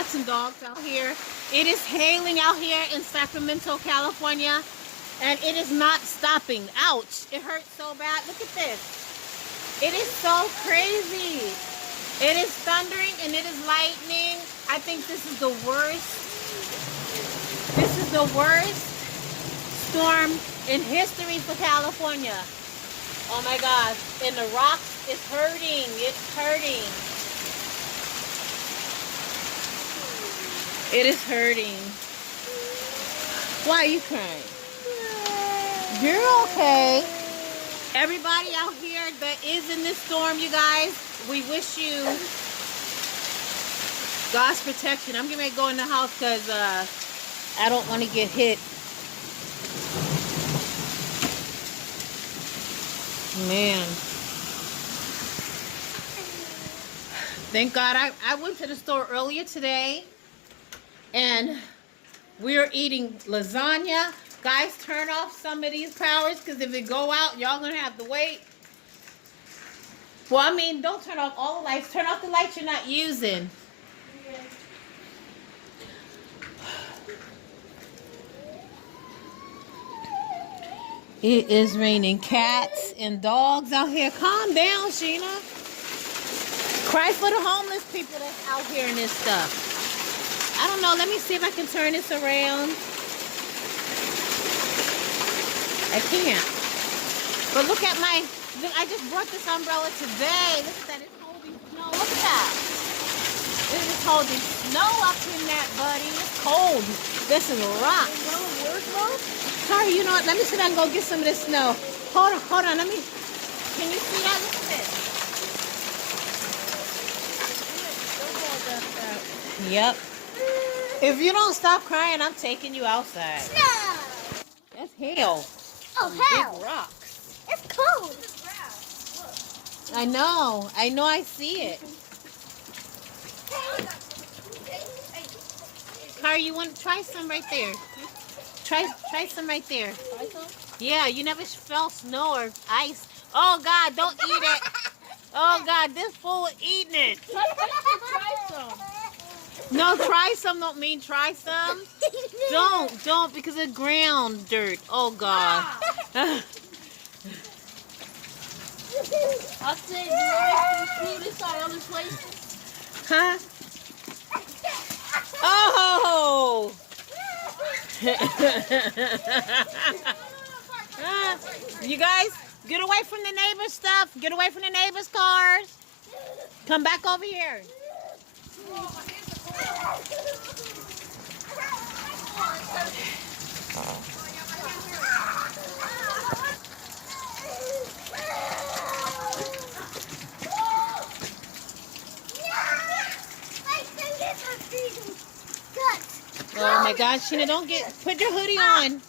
cats and dogs out here. It is hailing out here in Sacramento, California, and it is not stopping. Ouch, it hurts so bad. Look at this. It is so crazy. It is thundering and it is lightning. I think this is the worst. This is the worst storm in history for California. Oh my gosh. And the rocks is hurting. It's hurting. It is hurting. Why are you crying? You're okay. Everybody out here that is in this storm, you guys, we wish you God's protection. I'm getting ready to go in the house because I don't want to get hit. Man. Thank God. I went to the store earlier today and we are eating lasagna. Guys, turn off some of these powers because if it go out, y'all going to have to wait. Well, I mean, don't turn off all the lights. Turn off the lights you're not using. It is raining cats and dogs out here. Calm down, Sheena. Cry for the homeless people that's out here in this stuff. I don't know. Let me see if I can turn this around. I can't. But look at my... I just brought this umbrella today. Look at that. It's holding snow. Look at that. It is holding snow up in that, buddy. It's cold. This is rock. Sorry, you know what? Let me sit down and go get some of this snow. Hold on. Let me... Can you see that? Look at this. Yep. If you don't stop crying, I'm taking you outside. Snow. That's hell. Oh, hell. Big rocks. It's cold. I know. I see it. Car, you want to try some right there? Try some right there. Try some? Yeah, you never felt snow or ice. Oh God, don't eat it. Oh God, this fool is eating it. Try some. No, try some don't mean try some. Don't because it's ground dirt. Oh God. I'll say, do I food inside other places? Huh? Oh! You guys, get away from the neighbor's stuff. Get away from the neighbor's cars. Come back over here. Oh my gosh, Sheena, put your hoodie on.